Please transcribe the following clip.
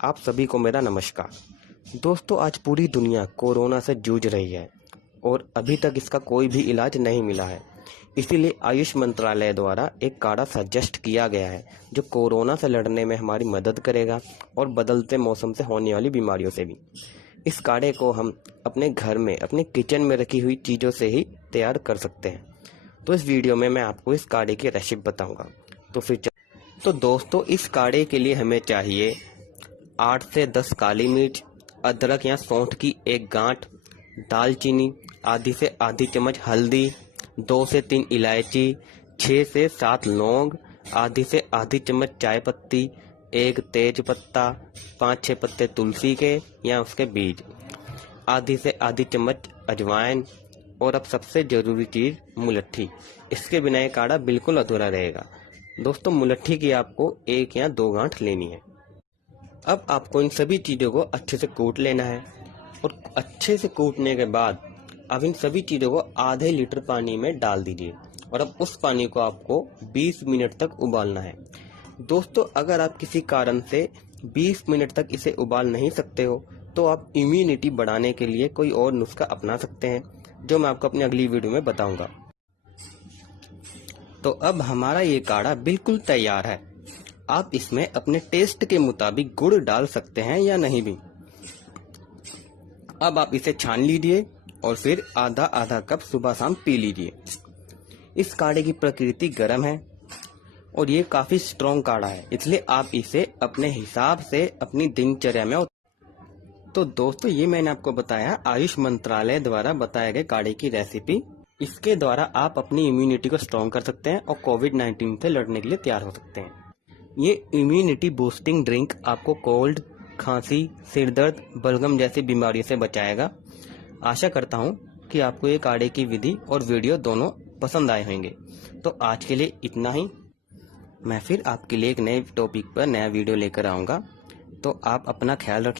आप सभी को मेरा नमस्कार। दोस्तों, आज पूरी दुनिया कोरोना से जूझ रही है और अभी तक इसका कोई भी इलाज नहीं मिला है। इसीलिए आयुष मंत्रालय द्वारा एक काढ़ा सजेस्ट किया गया है जो कोरोना से लड़ने में हमारी मदद करेगा और बदलते मौसम से होने वाली बीमारियों से भी। इस काढ़े को हम अपने घर में अपने किचन में रखी हुई चीज़ों से ही तैयार कर सकते हैं। तो इस वीडियो में मैं आपको इस काढ़े की रेसिपी बताऊंगा। तो दोस्तों, इस काढ़े के लिए हमें चाहिए 8 से 10 काली मिर्च, अदरक या सौंठ की एक गांठ, दालचीनी, आधी से आधी चम्मच हल्दी, 2 से 3 इलायची, 6 से 7 लौंग, आधी से आधी चम्मच चाय पत्ती, एक तेज पत्ता, 5-6 पत्ते तुलसी के या उसके बीज, आधी से आधी चम्मच अजवाइन और अब सबसे ज़रूरी चीज़ मुलट्ठी। इसके बिना ये काढ़ा बिल्कुल अधूरा रहेगा। दोस्तों, मुलट्ठी की आपको 1 या 2 गांठ लेनी है। अब आपको इन सभी चीज़ों को अच्छे से कूट लेना है और अच्छे से कूटने के बाद अब इन सभी चीज़ों को आधे लीटर पानी में डाल दीजिए और अब उस पानी को आपको 20 मिनट तक उबालना है। दोस्तों, अगर आप किसी कारण से 20 मिनट तक इसे उबाल नहीं सकते हो तो आप इम्यूनिटी बढ़ाने के लिए कोई और नुस्खा अपना सकते हैं जो मैं आपको अपनी अगली वीडियो में बताऊंगा। तो अब हमारा ये काढ़ा बिल्कुल तैयार है। आप इसमें अपने टेस्ट के मुताबिक गुड़ डाल सकते हैं या नहीं भी। अब आप इसे छान लीजिए और फिर आधा आधा कप सुबह शाम पी लीजिए। इस काढ़े की प्रकृति गर्म है और ये काफ़ी स्ट्रॉन्ग काढ़ा है, इसलिए आप इसे अपने हिसाब से अपनी दिनचर्या में। तो दोस्तों, ये मैंने आपको बताया आयुष मंत्रालय द्वारा बताए गए काढ़े की रेसिपी। इसके द्वारा आप अपनी इम्यूनिटी को स्ट्रॉन्ग कर सकते हैं और कोविड-19 से लड़ने के लिए तैयार हो सकते हैं। ये इम्यूनिटी बूस्टिंग ड्रिंक आपको कोल्ड, खांसी, सिर दर्द, बलगम जैसी बीमारियों से बचाएगा। आशा करता हूँ कि आपको ये काढ़े की विधि और वीडियो दोनों पसंद आए होंगे। तो आज के लिए इतना ही। मैं फिर आपके लिए एक नए टॉपिक पर नया वीडियो लेकर आऊँगा। तो आप अपना ख्याल रखिए।